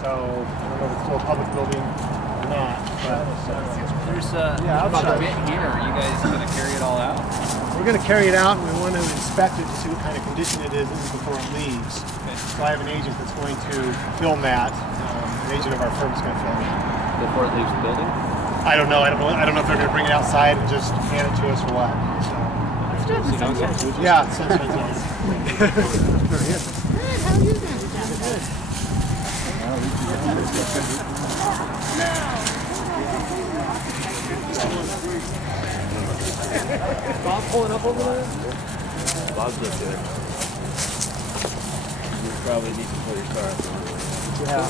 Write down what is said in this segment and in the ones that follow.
So I don't know if it's still a public building or not. But there's a bit here. Are you guys going to carry it all out? We're going to carry it out, and we want to inspect it to see what kind of condition it is before it leaves. Okay. So I have an agent that's going to film that. An agent of our firm is going to film it. Before it leaves the building? I don't know. I don't know if they're going to bring it outside and just hand it to us or what. So. Let's do it in the sunshine. Yeah, sunshine's on. Good. How are you doing? Good. Bob pulling up over there? Bob's up there. You probably need to pull your car up. Yeah.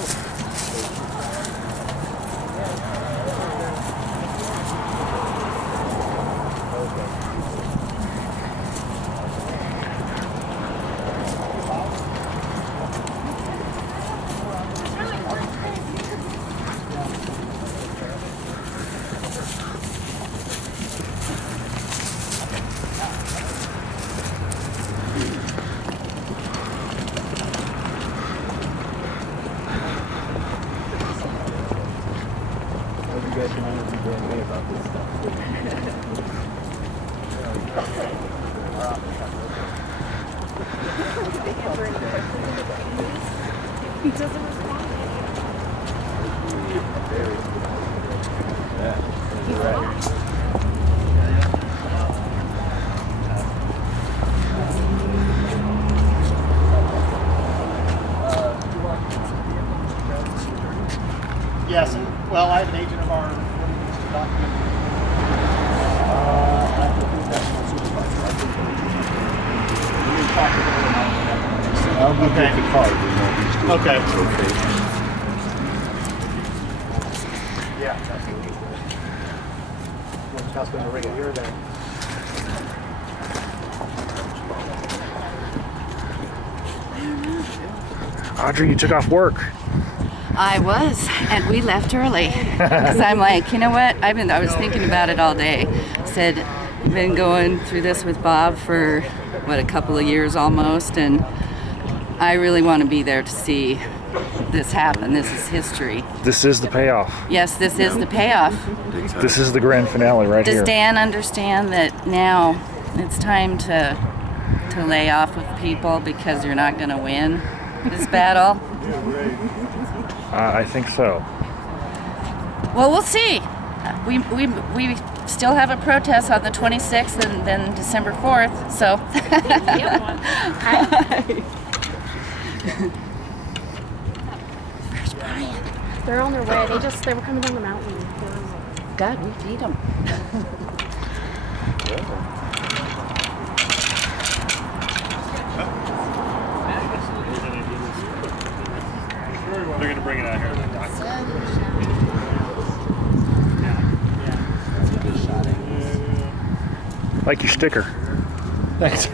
He doesn't respond. Yes, well, I have an agent of our document. Okay. Yeah. That's going to ring it here then. Audrey, you took off work. I was, and we left early because I'm like, you know what? I was thinking about it all day. Said, I've been going through this with Bob for what, a couple of years almost, and I really want to be there to see this happen. This is history. This is the payoff. Yes, this is the payoff. This is the grand finale right here. Does Dan understand that now it's time to lay off with people because you're not going to win this battle? I think so. Well, we'll see. We still have a protest on the 26th and then December 4th, so. Where's Brian? They're on their way. They were coming down the mountain. God, we beat them. They're going to bring it out here. Like your sticker. Thanks.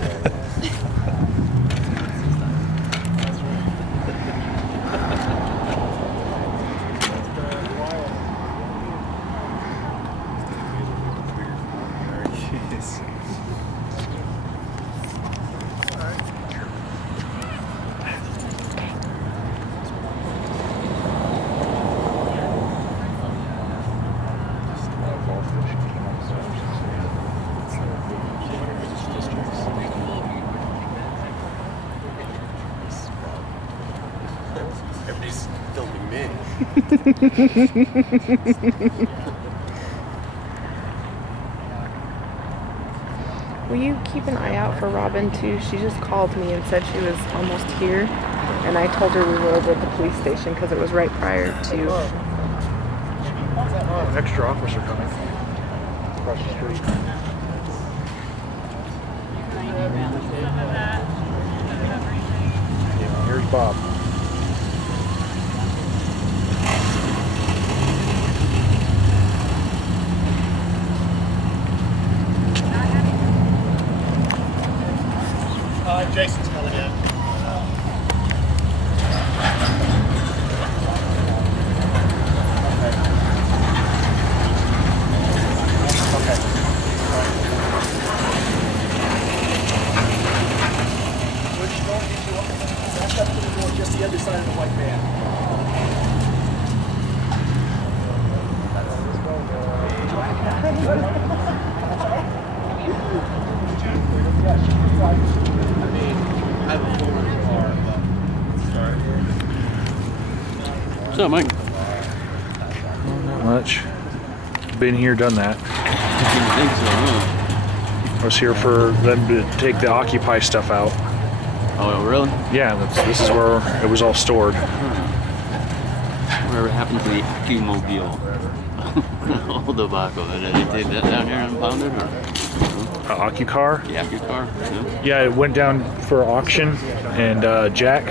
Everybody's filming me. Will you keep an eye out for Robin too? She just called me and said she was almost here, and I told her we were over at the police station because it was right prior to. Oh, an extra officer coming across the street. Yeah, here's Bob. Jason's coming in. Okay. Which door did you open? That's up to the door. What's up, Mike? Not much. Been here, done that. I think so, huh? I was here for them to take the Occupy stuff out. Oh, really? Yeah, this is where it was all stored. Whatever happened to the Occumobile? Old tobacco. Did they take that down here and pound it, or? Occucar? The Occucar? Yeah, it went down for auction, and Jack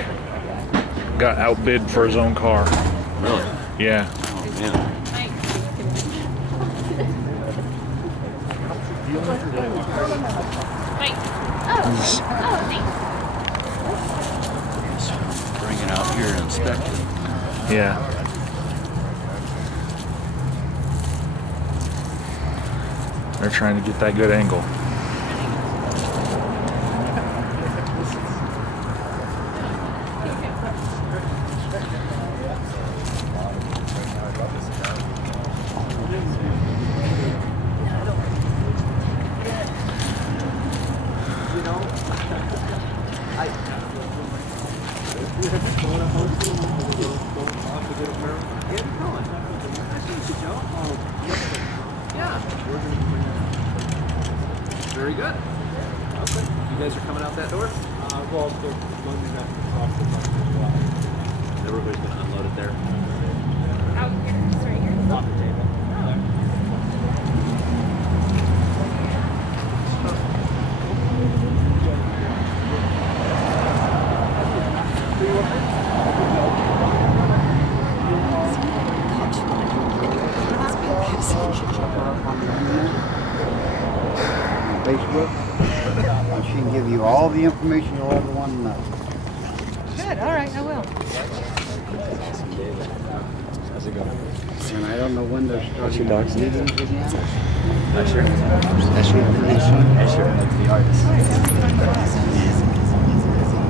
got outbid for his own car. Really? Yeah. Oh, man. Bring it out here and inspect it. Yeah. They're trying to get that good angle. Very good. Okay. You guys are coming out that door? Well, the one we got off the bus. Everybody's going to unload it there. Out here, it's right here. Off the table. Facebook. And she can give you all the information you'll ever want to know. Good, all right, I will. How's it going? And I don't know when they're starting your dog's name? meetings again. Sure. That should be pretty soon. Sure. The artist.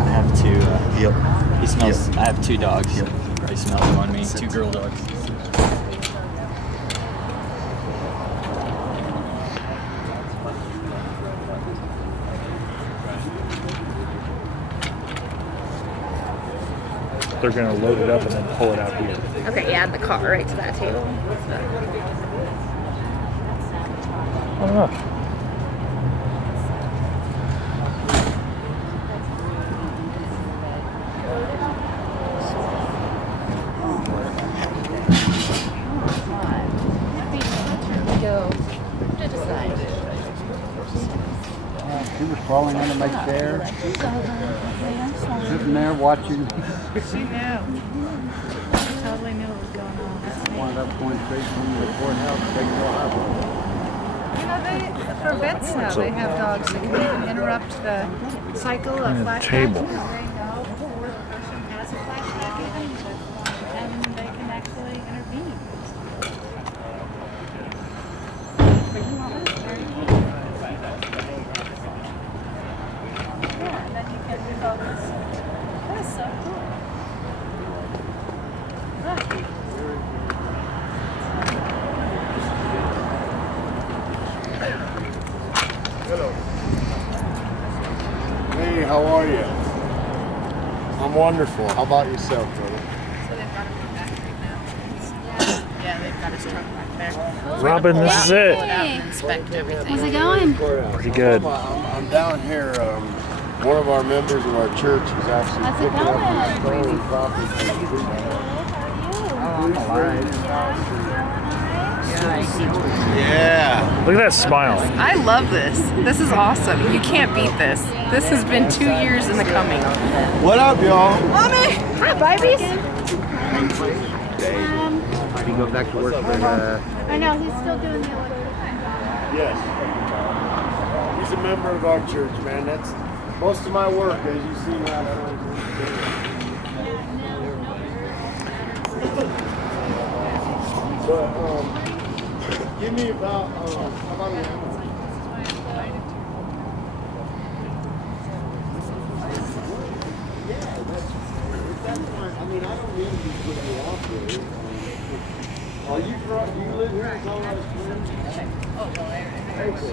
I have two. He smells. I have two dogs. He smells on me. Two girl dogs. They're going to load it up and then pull it out here. Okay, yeah, add the car right to that table. I don't know. She was crawling under my chair, sitting there watching. She knew. She totally knew what was going on. Wound up going straight from the courthouse, straight to the hospital. You know, for vets now, they have dogs that can even interrupt the cycle of flashbacks. Table. They know before the person has a flashback even, and they can actually intervene. Yeah, and then you can refocus. That is so cool. Look. Hello. Hey, how are you? I'm wonderful. How about yourself, brother? So they've got him from back right now. Yeah, they've got his truck back there. Robin, this is it. Pull it out and inspect everything. How's it going? Pretty good. I'm down here. One of our members of our church is actually How's it picking up going? some stolen property from the street. I'm alive. Yeah. Look at that smile. I love this. This is awesome. You can't beat this. This has been 2 years in the coming. What up, y'all? Mommy! Hi, babies! You go back to work for I know, he's still doing the electric. Yes. He's a member of our church, man. That's most of my work, as you see now. But give me about how about an hour? That's fine. I mean, I don't need to put you off there. Are you from? Do you live here in Colorado Springs? Oh, well, Okay.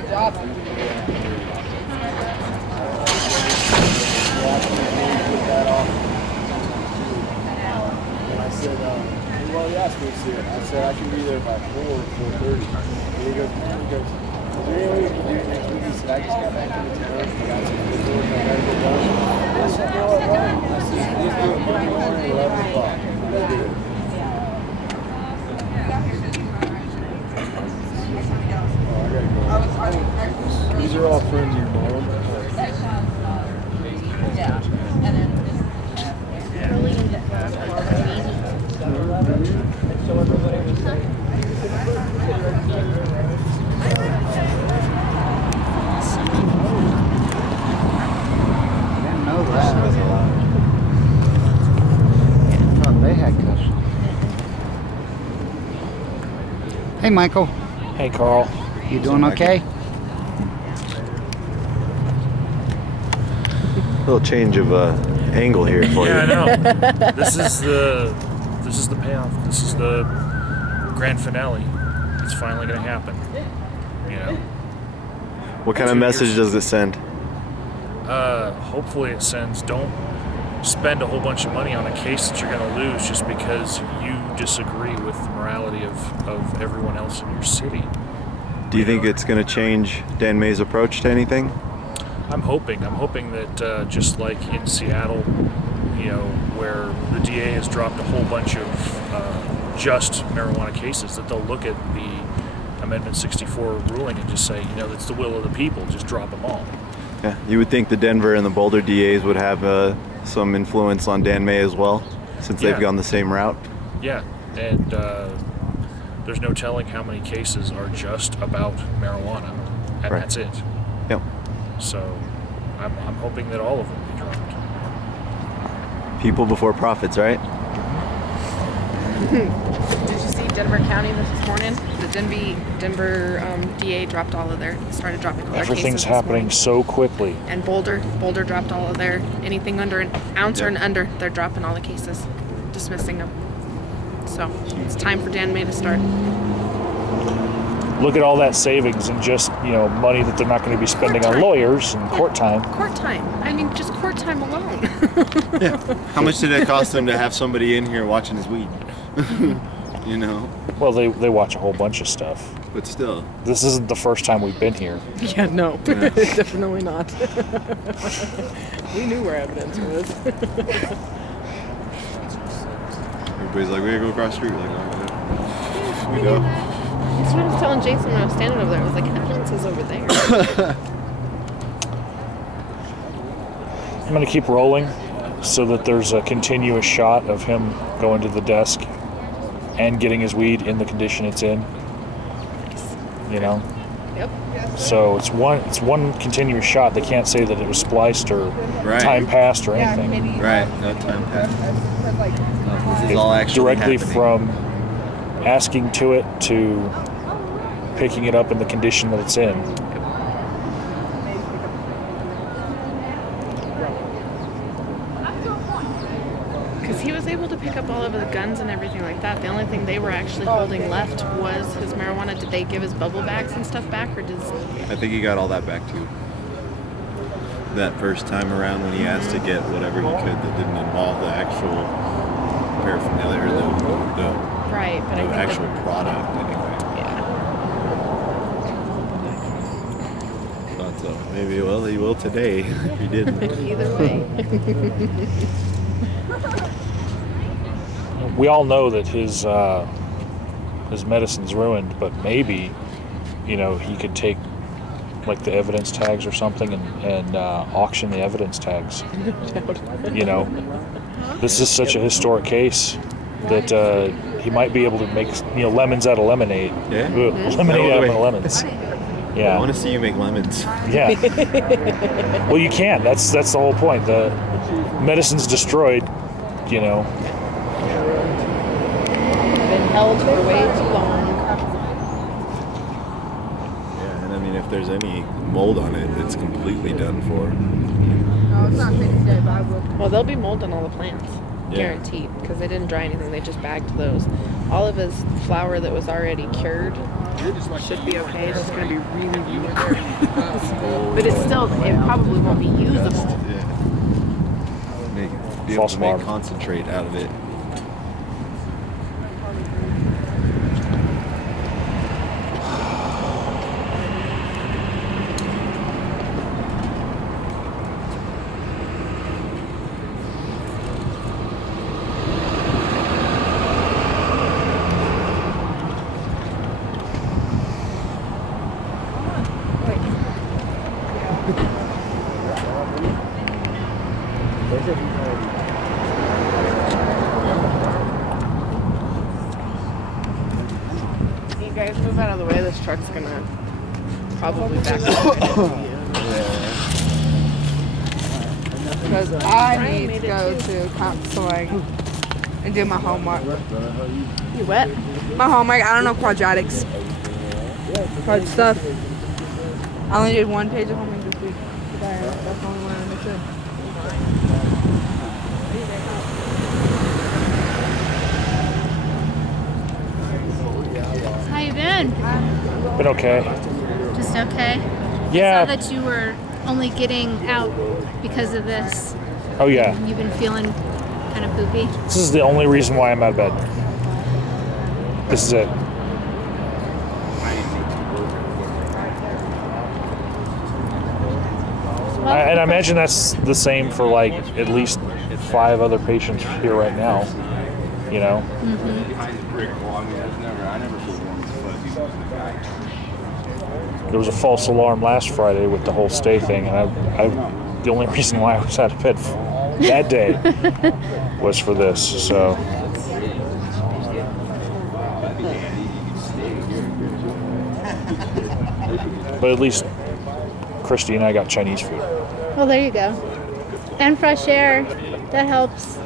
I said, well, he asked me to see it. I said, I can be there by 4 or 4:30. And he goes, is there any way you can do it next week? He said, I just got back into town. I got some good work. I got to get done. I said, no, all right. I said, let's do it Monday morning, 11 o'clock. Let's do it. Oh, I got to go. These are all friends of mine. Yeah. And then They had custody. Hey, Michael. Hey, Carl. You doing okay? A little change of angle here for you. Yeah, I know. This is the payoff. This is the grand finale. It's finally going to happen. You know. What kind of message does it send? Hopefully it sends, don't spend a whole bunch of money on a case that you're going to lose just because you disagree with the morality of everyone else in your city. Do you think it's going to change Dan May's approach to anything? I'm hoping that just like in Seattle, you know, where the DA has dropped a whole bunch of just marijuana cases, that they'll look at the Amendment 64 ruling and just say, you know, that's the will of the people, just drop them all. Yeah, you would think the Denver and the Boulder DAs would have some influence on Dan May as well, since they've gone the same route. Yeah, and there's no telling how many cases are just about marijuana, and that's it. Yep. So I'm hoping that all of them be dropped. People before profits, right? Did you see Denver County this morning? The Denver DA dropped started dropping all their cases. Everything's happening so quickly. And Boulder dropped all of their, anything under an ounce or an under, they're dropping all the cases, dismissing them. So it's time for Dan May to start. Look at all that savings and just, you know, money that they're not going to be spending on lawyers and court time. Court time. I mean, just court time alone. Yeah. How much did it cost them to have somebody in here watching his weed? You know? Well, they watch a whole bunch of stuff. But still. This isn't the first time we've been here. Yeah, no. Definitely not. We knew where evidence was. Everybody's like, we gotta go across the street. Like, oh, we go. That's what I was telling Jason when I was standing over there. I was like, evidence is over there. I'm going to keep rolling so that there's a continuous shot of him going to the desk and getting his weed in the condition it's in. You know? Yep. So it's one continuous shot. They can't say that it was spliced or time passed or anything. Right, no time passed. This is all actually directly happening. From asking to it to picking it up in the condition that it's in. Because he was able to pick up all of the guns and everything like that. The only thing they were actually holding left was his marijuana. Did they give his bubble bags and stuff back, or does? I think he got all that back too. That first time around when he asked to get whatever he could that didn't involve the actual paraphernalia or the right, but I think actual product anyway. So maybe he will today if he didn't. Either way. We all know that his medicine's ruined, but maybe, you know, he could take like the evidence tags or something and auction the evidence tags. You know, this is such a historic case that he might be able to make, you know, lemons out of lemonade. Yeah. Lemonade out of lemons. Yeah. I want to see you make lemons. Yeah. Well, you can. That's the whole point. The medicine's destroyed, you know. Been held for way too long. Yeah, and I mean, if there's any mold on it, it's completely done for. No, it's not finished yet, but I will. Well, there'll be mold on all the plants. Yeah. Guaranteed, because they didn't dry anything. They just bagged those. All of his flour that was already cured should be okay. It's just gonna be really, really cold. But it's still, it probably won't be usable. Be able to make concentrate out of it. You guys move out of the way, this truck's gonna probably back up. Because I need to go to counseling and do my homework. You what? My homework, I don't know quadratics. Hard stuff. I only did 1 page of homework this week. That's the only one I understood. How you been? Been okay. Just okay? Yeah. I saw that you were only getting out because of this. Oh yeah. You've been feeling kind of poopy. This is the only reason why I'm out of bed. This is it. And I imagine that's the same for like at least 5 other patients here right now. You know. There was a false alarm last Friday with the whole stay thing, and the only reason why I was out of bed that day was for this. So. But at least Christy and I got Chinese food. Well, there you go. And fresh air. That helps.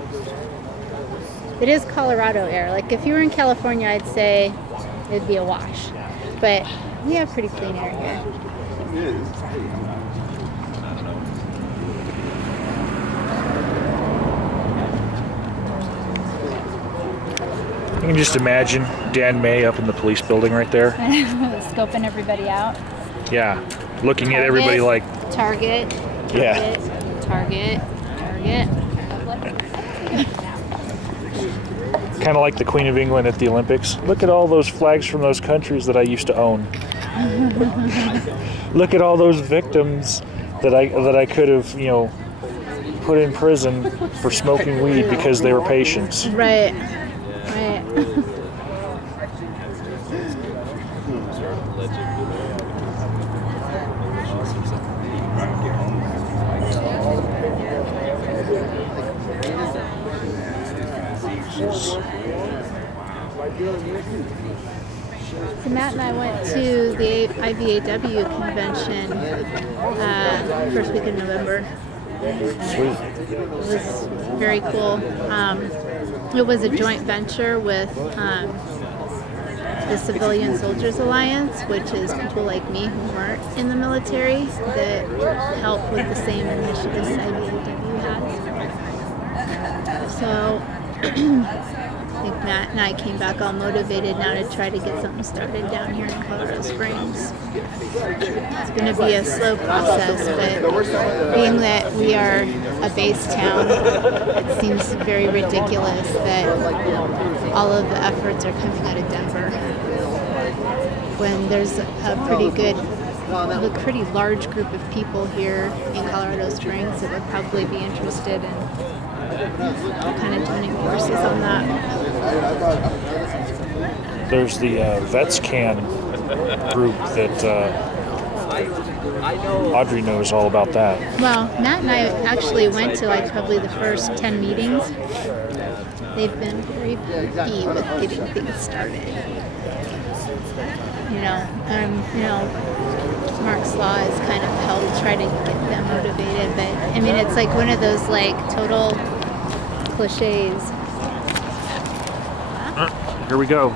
It is Colorado air. Like if you were in California, I'd say it'd be a wash. But we have pretty clean air here. You can just imagine Dan May up in the police building right there. Scoping everybody out. Yeah, looking at everybody like... Target. Yeah. Target. Kind of like the Queen of England at the Olympics. Look at all those flags from those countries that I used to own. Look at all those victims that I could have, you know, put in prison for smoking weed because they were patients. Right. So Matt and I went to the IVAW convention first week in November. Sweet. It was very cool. It was a joint venture with the Civilian Soldiers Alliance, which is people like me who weren't in the military that help with the same initiatives IVAW has. So I think Matt and I came back all motivated now to try to get something started down here in Colorado Springs. It's going to be a slow process, but being that we are a base town, it seems very ridiculous that all of the efforts are coming out of Denver when there's a pretty large group of people here in Colorado Springs that would probably be interested in kind of joining forces on that. There's the Vets Can group that Audrey knows all about that. Well, Matt and I actually went to like probably the first 10 meetings. They've been very key with getting things started. Mark's Law has kind of helped try to get them motivated, but I mean, it's like one of those like total cliches. Here we go.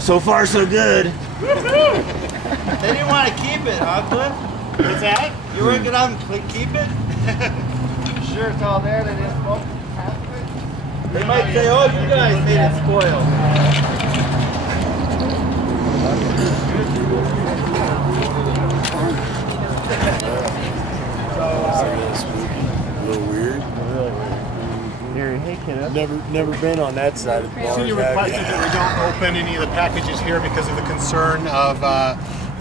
So far, so good. They didn't want to keep it, huh, Cliff? What's that? You weren't gonna keep it? Sure, it's all there. They didn't smoke. They might say, "Oh, you guys made it spoil." A little weird. Really weird. Hey, kiddo. Never been on that side of the bar. So you requested that we don't open any of the packages here because of the concern of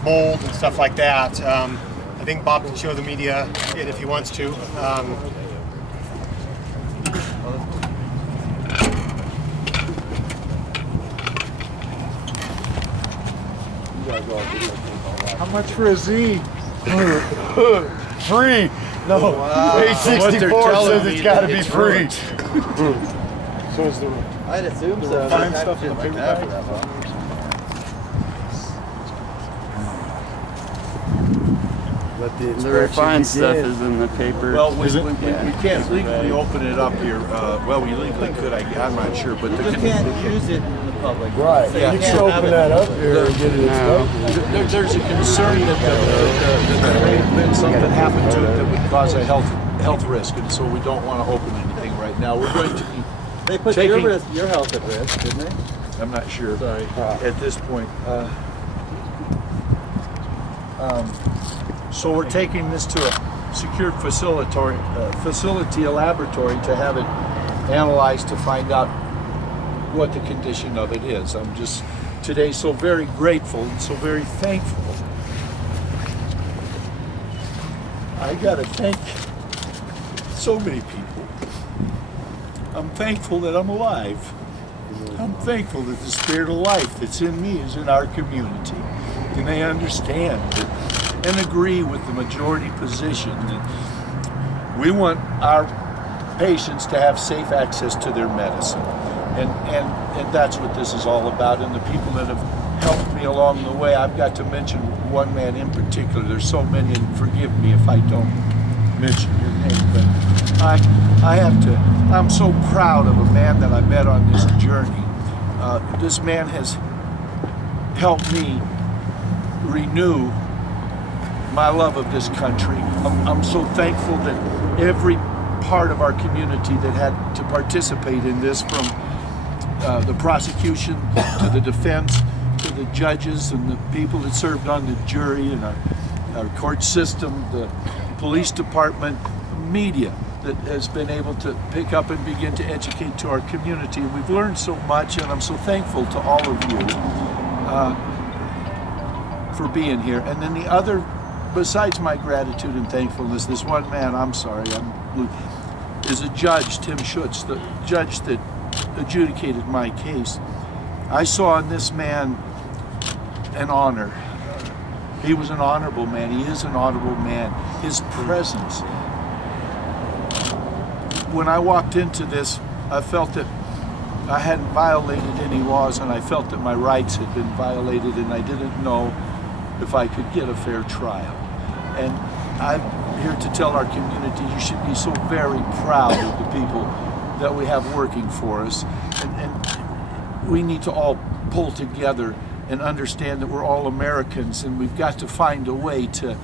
mold and stuff like that. I think Bob can show the media it if he wants to. How much for a Z? Free. No, Wow. page 64 says it's got to be free. So is the I'd assume so. Find stuff in the paper bag. The refined stuff is in the paper. Well, we can't legally open it up here. Well, we legally could, I'm not sure, but You can't use it in the public. Right. Yeah. You can open that up here and get it inspected. there's a concern that there may have been something happened to it that would cause a health risk, and so we don't want to open anything right now. We're going to be They put taking, your health at risk, didn't they? I'm not sure. Sorry. At this point. So we're taking this to a secured facility, a laboratory, to have it analyzed to find out what the condition of it is. I'm just today so very grateful and so very thankful. I gotta thank so many people. I'm thankful that I'm alive. I'm thankful that the spirit of life that's in me is in our community. And they understand and agree with the majority position that we want our patients to have safe access to their medicine. And that's what this is all about. And the people that have helped me along the way, I've got to mention one man in particular. There's so many, and forgive me if I don't mention your name, but I have to, I'm so proud of a man that I met on this journey. This man has helped me renew my love of this country. I'm so thankful that every part of our community that had to participate in this, from the prosecution to the defense to the judges and the people that served on the jury and our court system, the police department, media that has been able to pick up and begin to educate to our community. And we've learned so much, and I'm so thankful to all of you for being here. And then the other, besides my gratitude and thankfulness, this one man, is a judge, Tim Schutz, the judge that adjudicated my case. I saw in this man an honor. He was an honorable man. He is an honorable man. His presence. When I walked into this, I felt that I hadn't violated any laws, and I felt that my rights had been violated, and I didn't know if I could get a fair trial. And I'm here to tell our community, you should be so very proud of the people that we have working for us. And we need to all pull together and understand that we're all Americans, and we've got to find a way to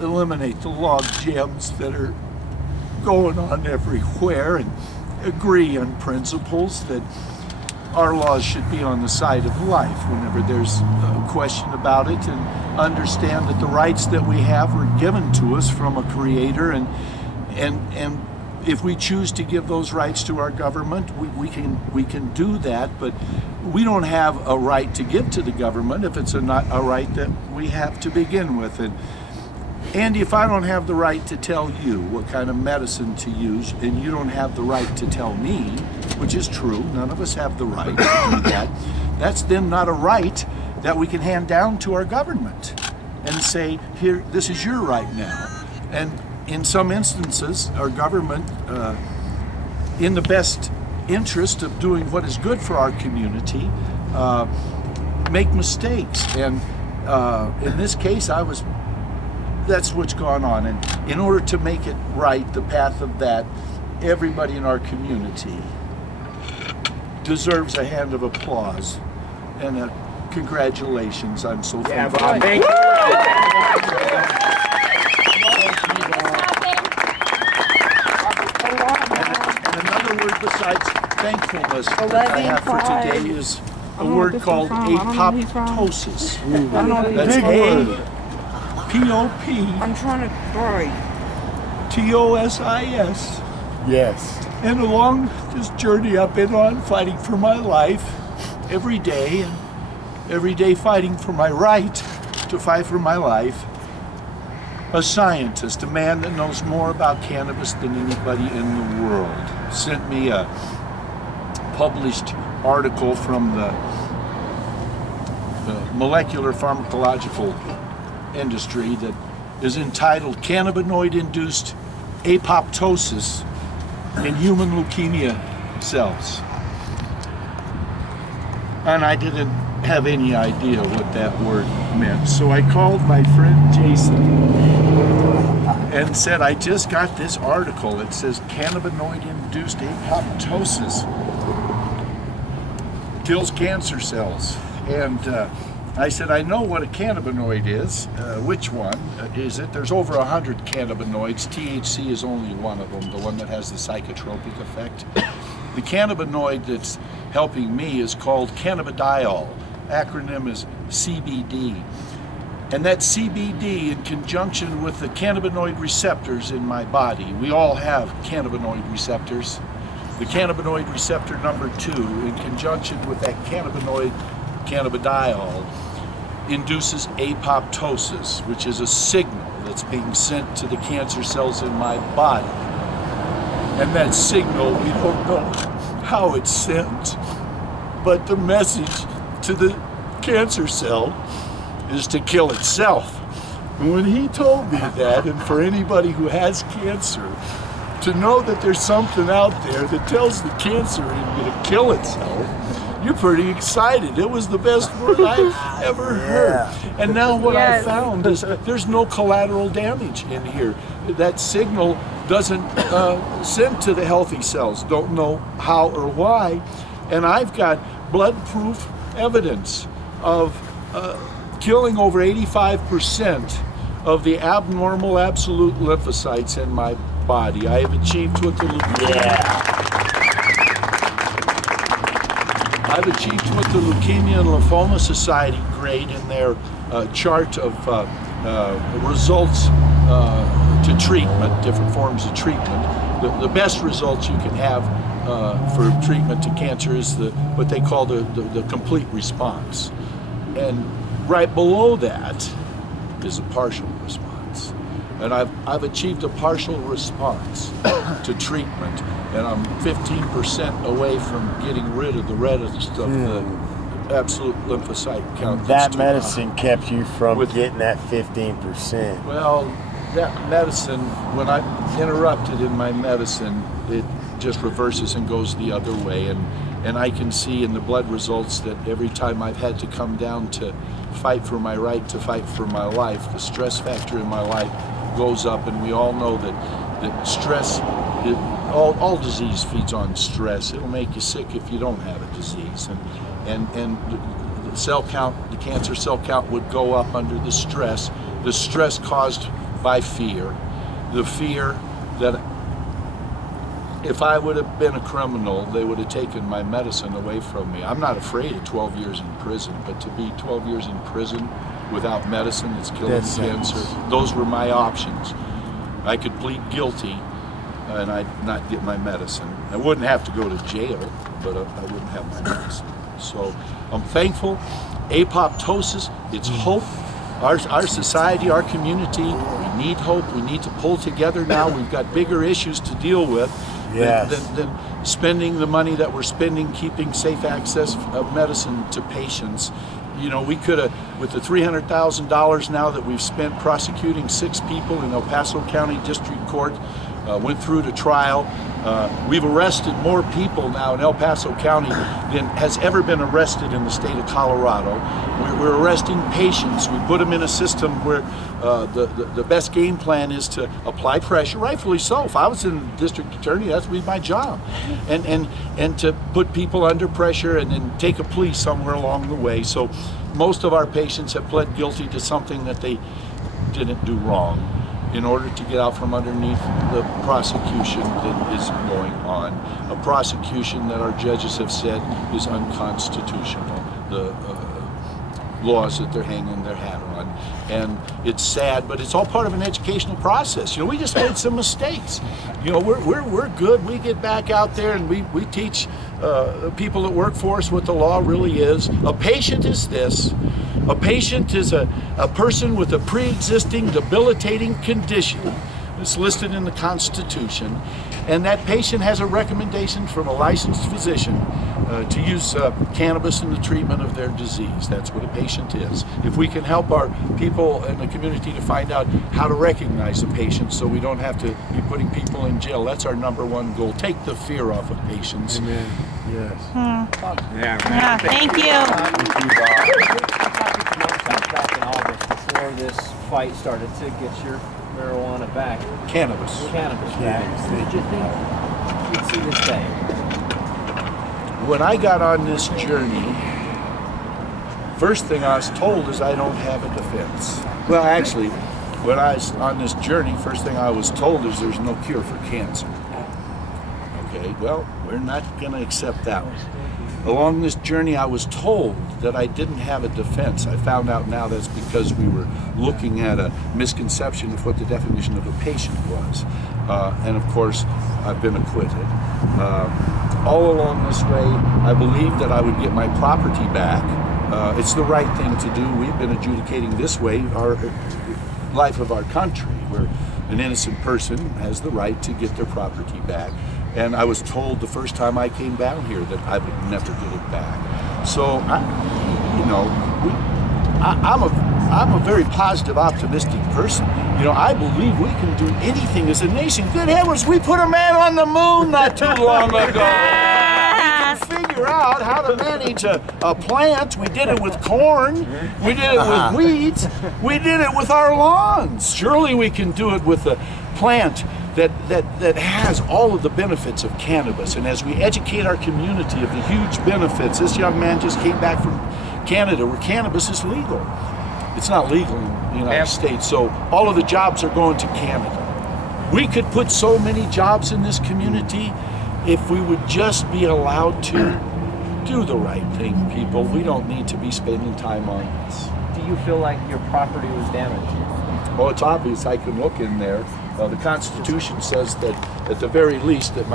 eliminate the log jams that are going on everywhere, and agree on principles that our laws should be on the side of life whenever there's a question about it, and understand that the rights that we have were given to us from a creator, and if we choose to give those rights to our government, we can do that, but we don't have a right to give to the government if it's not a right that we have to begin with. And Andy, if I don't have the right to tell you what kind of medicine to use, and you don't have the right to tell me, which is true, none of us have the right to do that, that's then not a right that we can hand down to our government and say, here, this is your right now. And in some instances, our government, in the best interest of doing what is good for our community, make mistakes. And in this case, that's what's gone on. And in order to make it right, the path of that, everybody in our community deserves a hand of applause and a congratulations. I'm so thankful. Bob, thank you. And another word besides thankfulness that I have for today is a word called apoptosis. That's A-P-O-P. I'm trying to cry. T-O-S-I-S. Yes. And along this journey I've been on, fighting for my life every day, and every day fighting for my right to fight for my life, a scientist, a man that knows more about cannabis than anybody in the world, sent me a published article from the molecular pharmacological industry that is entitled Cannabinoid-Induced Apoptosis in Human Leukemia Cells. And I didn't have any idea what that word meant. So I called my friend Jason and said, I just got this article. It says cannabinoid-induced apoptosis kills cancer cells. And I said, I know what a cannabinoid is. Which one is it? There's over 100 cannabinoids. THC is only one of them, the one that has the psychotropic effect. The cannabinoid that's helping me is called cannabidiol. Acronym is CBD. And that CBD, in conjunction with the cannabinoid receptors in my body, we all have cannabinoid receptors. The cannabinoid receptor number 2, in conjunction with that cannabinoid, cannabidiol, induces apoptosis, which is a signal that's being sent to the cancer cells in my body. And that signal, we don't know how it's sent, but the message to the cancer cell is to kill itself. And when he told me that, and for anybody who has cancer, to know that there's something out there that tells the cancer to kill itself, you're pretty excited. It was the best word I've ever heard. And now what I found is there's no collateral damage in here. That signal doesn't send to the healthy cells. Don't know how or why. And I've got blood-proof evidence of killing over 85% of the abnormal absolute lymphocytes in my body. I have achieved what the I've achieved what the Leukemia and Lymphoma Society grade in their chart of results to treatment, different forms of treatment. The best results you can have for treatment to cancer is what they call the complete response. And right below that is a partial response. And I've achieved a partial response to treatment, and I'm 15% away from getting rid of the rest of the absolute lymphocyte count. That medicine kept you from getting that 15%. Well, that medicine, when I'm interrupted in my medicine, it just reverses and goes the other way. And I can see in the blood results that every time I've had to come down to fight for my right to fight for my life, the stress factor in my life goes up, and we all know that stress, all disease feeds on stress. It'll make you sick if you don't have a disease. And the cell count, the cancer cell count would go up under the stress caused by fear. The fear that if I would have been a criminal, they would have taken my medicine away from me. I'm not afraid of 12 years in prison, but to be 12 years in prison without medicine that's killing cancer, those were my options. I could plead guilty and I'd not get my medicine. I wouldn't have to go to jail, but I wouldn't have my medicine. So I'm thankful. Apoptosis, it's hope. our society, our community, we need hope. We need to pull together now. We've got bigger issues to deal with than spending the money that we're spending, keeping safe access of medicine to patients. You know, we could have, with the $300,000 now that we've spent prosecuting 6 people in El Paso County District Court, went through to trial. We've arrested more people now in El Paso County than has ever been arrested in the state of Colorado. We're arresting patients. We put them in a system where the best game plan is to apply pressure, rightfully so. If I was in district attorney, that would be my job. And to put people under pressure and then take a plea somewhere along the way. So most of our patients have pled guilty to something that they didn't do wrong, in order to get out from underneath the prosecution that is going on. A prosecution that our judges have said is unconstitutional. The laws that they're hanging their hat on. And it's sad, but it's all part of an educational process. You know, we just made some mistakes. You know, we're good. We get back out there and we teach people that work for us what the law really is. A patient is this. A patient is a person with a pre-existing debilitating condition. It's listed in the Constitution, and that patient has a recommendation from a licensed physician to use cannabis in the treatment of their disease. That's what a patient is. If we can help our people in the community to find out how to recognize a patient so we don't have to be putting people in jail, that's our #1 goal. Take the fear off of patients. Amen. Yes. Yeah, thank you. Back in August, before this fight started, to get your marijuana back. Cannabis. Cannabis back. Did you think you'd see this day? When I got on this journey, first thing I was told is I don't have a defense. Well, actually, when I was on this journey, first thing I was told is there's no cure for cancer. Okay, well, we're not going to accept that one. Along this journey, I was told that I didn't have a defense. I found out now that's because we were looking at a misconception of what the definition of a patient was. And of course, I've been acquitted. All along this way, I believed that I would get my property back. It's the right thing to do. We've been adjudicating this way our life of our country, where an innocent person has the right to get their property back. And I was told the first time I came down here that I would never get it back. So, I'm a very positive, optimistic person. You know, I believe we can do anything as a nation. Good heavens, we put a man on the moon not too long ago. We can figure out how to manage a plant. We did it with corn. We did it with wheat. We did it with our lawns. Surely we can do it with a plant that has all of the benefits of cannabis. And as we educate our community of the huge benefits, this young man just came back from Canada where cannabis is legal. It's not legal in the United States, so all of the jobs are going to Canada. We could put so many jobs in this community if we would just be allowed to do the right thing, people. We don't need to be spending time on this. Do you feel like your property was damaged? Well, it's obvious. I can look in there. The Constitution says that, at the very least, that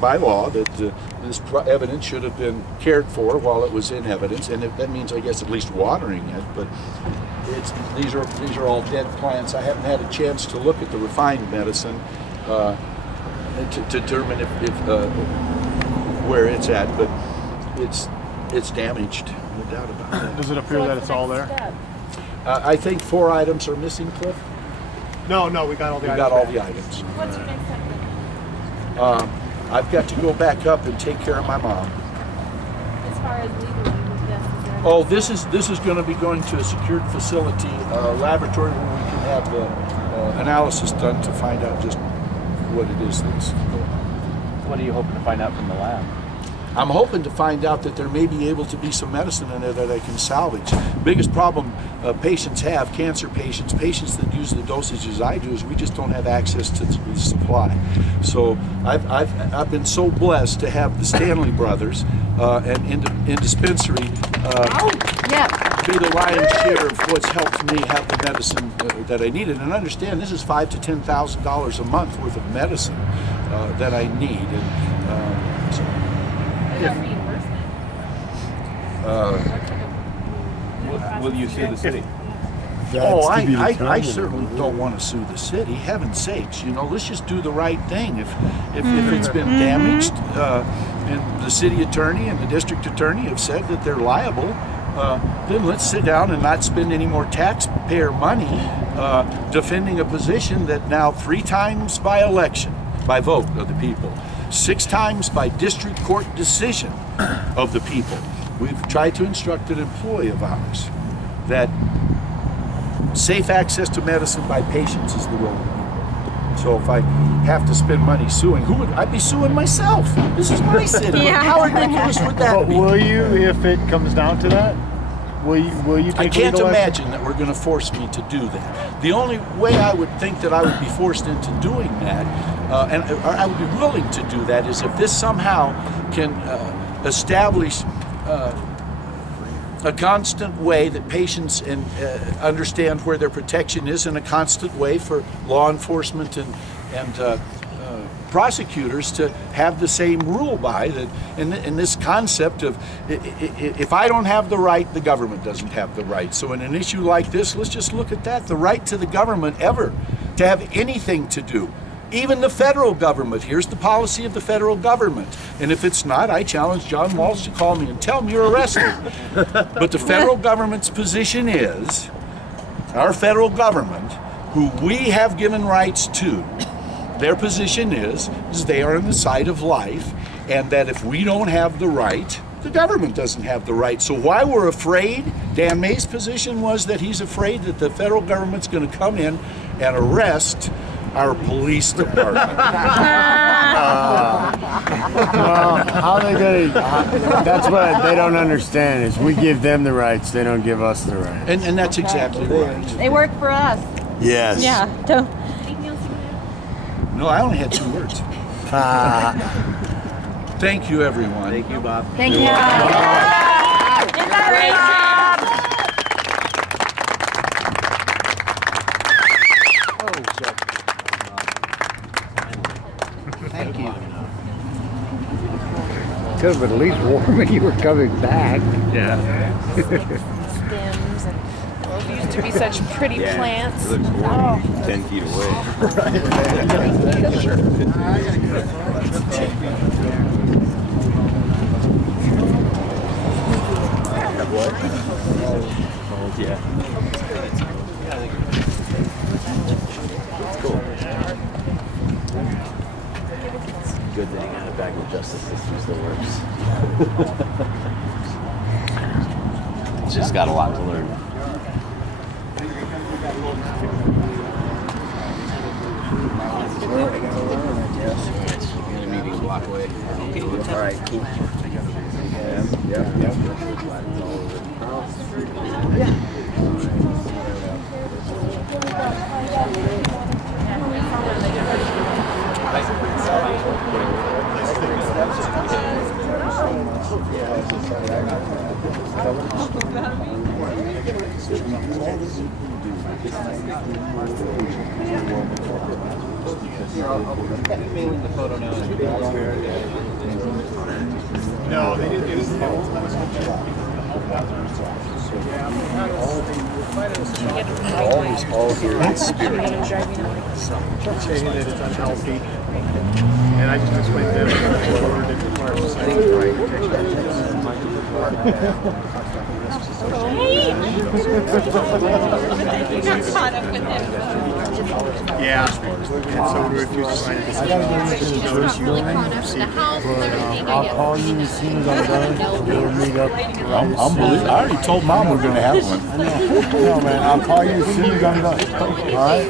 by law, that this evidence should have been cared for while it was in evidence, and that means, I guess, at least watering it. But these are all dead plants. I haven't had a chance to look at the refined medicine to determine if where it's at, but it's damaged, no doubt about it. Does it appear that it's all there? I think 4 items are missing, Cliff. No, we got all the items. We got all the items. What's your next step? I've got to go back up and take care of my mom. As far as legally with this, is there Oh, this is going to be going to a secured facility, laboratory where we can have the analysis done to find out just what it is that's going on. What are you hoping to find out from the lab? I'm hoping to find out that there may be able to be some medicine in there that I can salvage. Biggest problem patients have, cancer patients that use the dosages I do, is we just don't have access to the supply. So I've been so blessed to have the Stanley brothers and in dispensary be the lion's share of what's helped me have the medicine that I needed. And understand, this is $5,000 to $10,000 a month worth of medicine that I need. And so. Will you sue the city? Oh, to be I determined. certainly don't want to sue the city. Heaven's sakes, you know, let's just do the right thing. If it's been damaged, and the city attorney and the district attorney have said that they're liable, then let's sit down and not spend any more taxpayer money defending a position that now 3 times by election, by vote of the people, 6 times by district court decision of the people. We've tried to instruct an employee of ours that safe access to medicine by patients is the role of the people. So if I have to spend money suing, who would I'd be suing myself? This is my city. Yeah. How ridiculous would that But be? will you, if it comes down to that? Will you take I can't legal action? imagine that we're going to force me to do that. The only way I would think that I would be forced into doing that, and I would be willing to do that, is if this somehow can establish a constant way that patients understand where their protection is, and a constant way for law enforcement and prosecutors to have the same rule by that. In this concept of if I don't have the right, the government doesn't have the right. So in an issue like this, let's just look at that. The right to the government ever to have anything to do. Even the federal government, here's the policy of the federal government. And if it's not, I challenge John Walsh to call me and tell me you're arrested. But the federal government's position is, our federal government, who we have given rights to, their position is they are on the side of life, and that if we don't have the right, the government doesn't have the right. So why we're afraid, Dan May's position was that he's afraid that the federal government's going to come in and arrest our police department. Well, how they gonna? That's what they don't understand is we give them the rights, they don't give us the rights. And that's exactly right. They work for us. Yes. Yeah. Don't. No, I only had 2 words. Thank you, everyone. Thank you, Bob. Thank you. Great job. Thank you. Could have at least warned me you were coming back. Yeah. Stems and those used to be such pretty plants. It looks Oh. 10 feet away. Yeah. Cool. Good thing the back justice system still works. It's just got a lot to learn. Meeting a block away. All right, cool. No, they didn't. Always all here in spirit. Saying that it's unhealthy. And I just explained to them that the order that requires society right to yeah. And so we refused to sign it. I gotta get into the church building, but I'll call you as soon as I'm done. We'll meet up. I already told Mom we're going to have one. No, man, I'll call you as soon as I'm done. All right?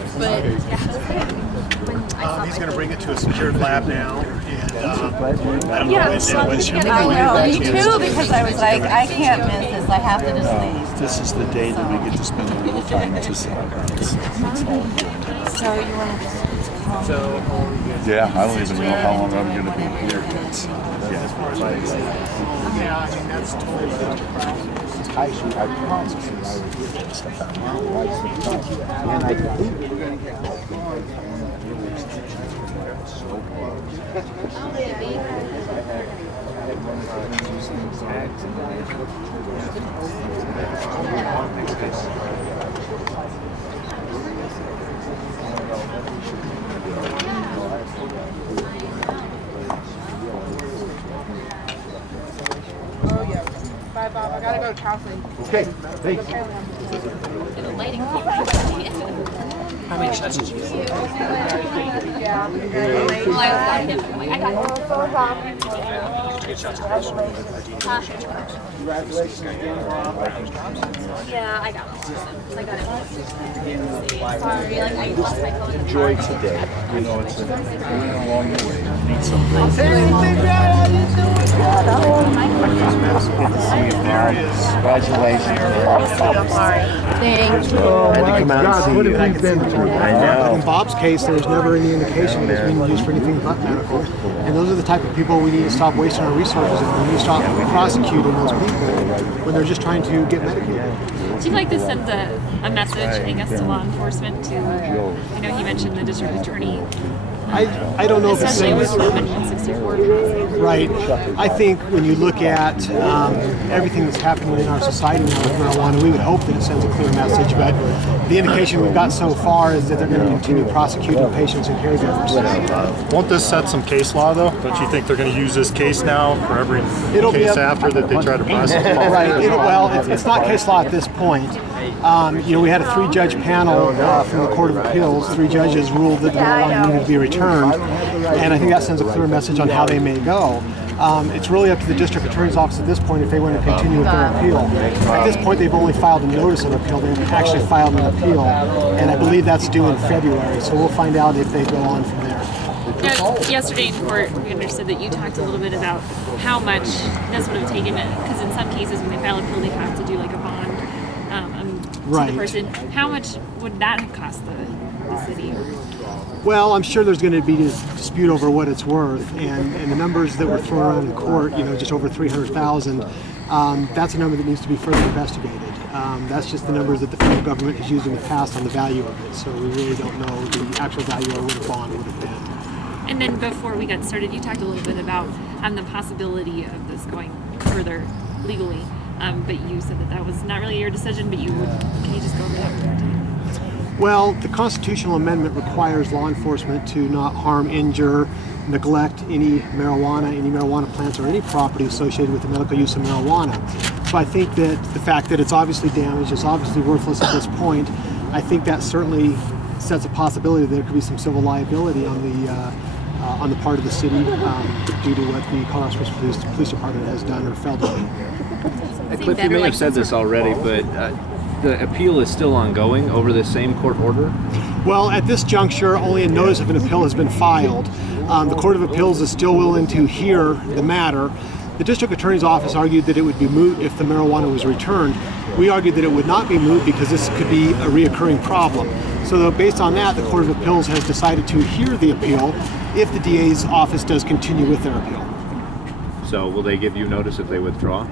He's going to bring it to a secured lab now. And, I don't Yeah, know when she I know, me too, because I was like, I can't miss this, I have to just leave. This is the day that we get to spend a little time to celebrate. It's all good. So you want to just Yeah, I don't even know how long I'm going to be here. It's, yeah, I mean, that's totally I promised you I would get that stuff out of my life. And I think we're going to get that going. So Bob. I gotta go to Crouse. Okay, thanks. How many shots did you get? Yeah. Congratulations again. Yeah, I got all of them. I got it. Sorry, like I lost my phone. Enjoy today. You know, it's going along the way. Need some Congratulations. Thank you. Oh my God, what have we been through? I know. In Bob's case, there was never any indication that it was being used for anything but medical. And those are the type of people we need to stop wasting our resources and we need to stop prosecuting those people when they're just trying to get medicated. Do you like this sends a message, I guess, to law enforcement to, I know you mentioned the district attorney. I don't know if it's Especially with Roman 164. right. I think when you look at everything that's happening in our society now with marijuana, we would hope that it sends a clear message, but the indication we've got so far is that they're going to continue prosecuting patients and caregivers. Won't this set some case law, though? Don't you think they're going to use this case now for every case after that they try to prosecute? Right. It's not case law at this point. We had a 3-judge panel from the Court of Appeals. 3 judges ruled that the marijuana needed to be returned, and I think that sends a clear message on how they may go. It's really up to the district attorney's office at this point if they want to continue with their appeal. At this point, they've only filed a notice of appeal. They haven't actually filed an appeal, and I believe that's due in February, so we'll find out if they go on from there. Now, yesterday in court, we understood that you talked a little bit about how much this would have taken, because in some cases when they file appeal, they have to do like a bond to the person. How much would that have cost the city? Well, I'm sure there's going to be a dispute over what it's worth, and the numbers that were thrown around in court, just over 300,000, that's a number that needs to be further investigated. That's just the numbers that the federal government has used in the past on the value of it, so we really don't know the actual value of what a bond would have been. And then before we got started, you talked a little bit about the possibility of this going further legally, but you said that was not really your decision, but can you just go over that one more time? Well, the constitutional amendment requires law enforcement to not harm, injure, neglect any marijuana plants, or any property associated with the medical use of marijuana. So I think that the fact that it's obviously damaged, it's obviously worthless at this point, I think that certainly sets a possibility that there could be some civil liability on the part of the city due to what the Colorado Springs Police Department has done or failed to do. Cliff, you may have said this already, but the appeal is still ongoing over the same court order? Well, at this juncture, only a notice of an appeal has been filed. The Court of Appeals is still willing to hear the matter. The District Attorney's Office argued that it would be moot if the marijuana was returned. We argued that it would not be moot because this could be a reoccurring problem. So based on that, the Court of Appeals has decided to hear the appeal if the DA's office does continue with their appeal. So will they give you notice if they withdraw?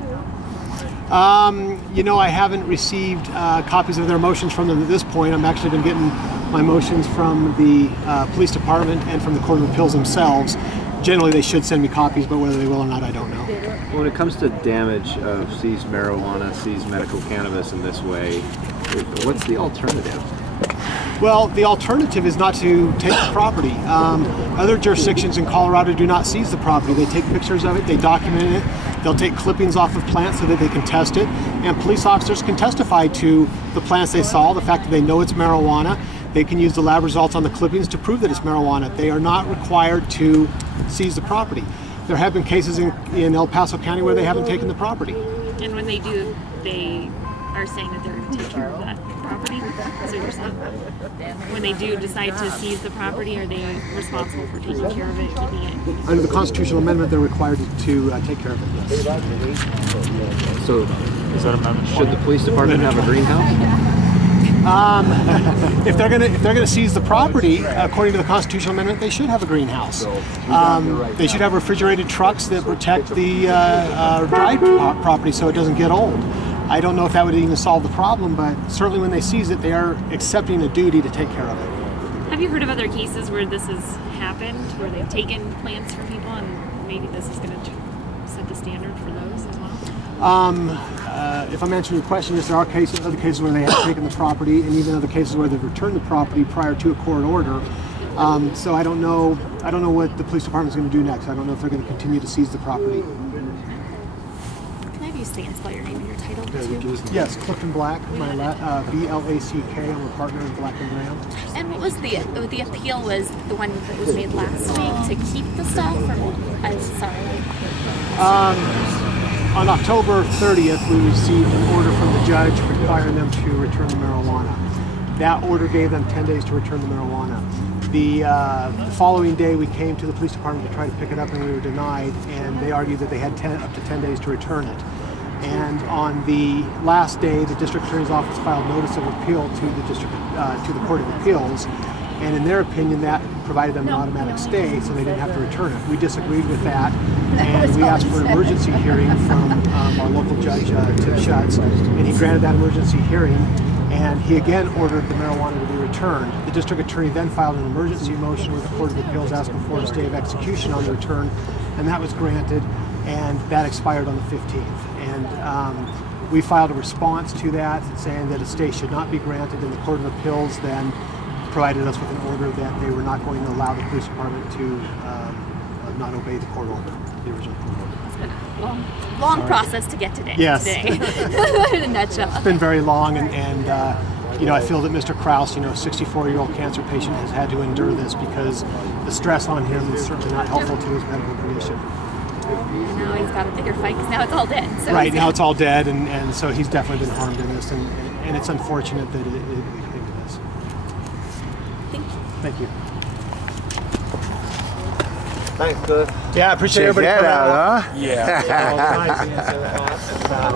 I haven't received copies of their motions from them at this point. I've actually been getting my motions from the police department and from the Court of Appeals themselves. Generally, they should send me copies, but whether they will or not, I don't know. When it comes to damage of seized marijuana, seized medical cannabis in this way, what's the alternative? Well, the alternative is not to take the property. Other jurisdictions in Colorado do not seize the property. They take pictures of it, they document it, they'll take clippings off of plants so that they can test it, and police officers can testify to the plants they saw, the fact that they know it's marijuana. They can use the lab results on the clippings to prove that it's marijuana. They are not required to seize the property. There have been cases in El Paso County where they haven't taken the property. And when they do, they are saying that they're going to take care of that property? So you're saying when they do decide to seize the property, are they responsible for taking care of it, keeping it? Under the constitutional amendment, they're required to take care of it, yes. So is that amendment? Should the police department have a greenhouse? If they're gonna seize the property, according to the constitutional amendment, they should have a greenhouse. They should have refrigerated trucks that protect the dried property so it doesn't get old. I don't know if that would even solve the problem, but certainly when they seize it, they are accepting a duty to take care of it. Have you heard of other cases where this has happened, where they've taken plants from people, and maybe this is going to set the standard for those as well? If I'm answering your question, yes, there are other cases where they have taken the property, and even other cases where they've returned the property prior to a court order. So I don't know what the police department is going to do next. I don't know if they're going to continue to seize the property. Can I have you say and spell your name and your title too? Yes, Clifton Black, B-L-A-C-K. I'm a partner in Black & Graham. And what was the appeal was the one that was made last week to keep the stuff, or I'm sorry. On October 30th, we received an order from the judge requiring them to return the marijuana. That order gave them 10 days to return the marijuana. The following day, we came to the police department to try to pick it up, and we were denied, and they argued that they had up to 10 days to return it. And on the last day, the district attorney's office filed notice of appeal to the Court of Appeals, and in their opinion, that provided them an automatic stay, so they didn't have to return it. We disagreed with that, and we asked for an emergency hearing from our local judge, Tim Schutz, and he granted that emergency hearing, and he again ordered the marijuana to be returned. The district attorney then filed an emergency motion with the Court of Appeals asking for a stay of execution on the return, and that was granted, and that expired on the 15th. And we filed a response to that saying that a stay should not be granted, and the Court of Appeals then provided us with an order that they were not going to allow the police department to not obey the court order, the original court order. It's been a long process to get today. Yes. Today. In a nutshell. It's been very long, and you know, I feel that Mr. Crouse, you know, a 64-year-old cancer patient, has had to endure this because the stress on him is certainly not helpful to his medical condition. And now he's got a bigger fight because now it's all dead. So right, now it's all dead, and so he's definitely been harmed in this, and it's unfortunate that it came to this. Thank you. Thanks, Cliff. Yeah, I appreciate Check everybody that coming out, out. huh? Yeah.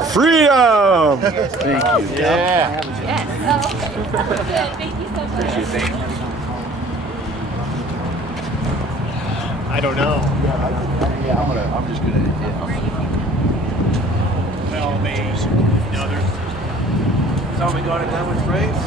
Freedom! Thank you. Yeah. Yes. Thank you so much. I don't know. Yeah, I'm just gonna hit. Well, amazing. No, there's. So we got it done with Frames?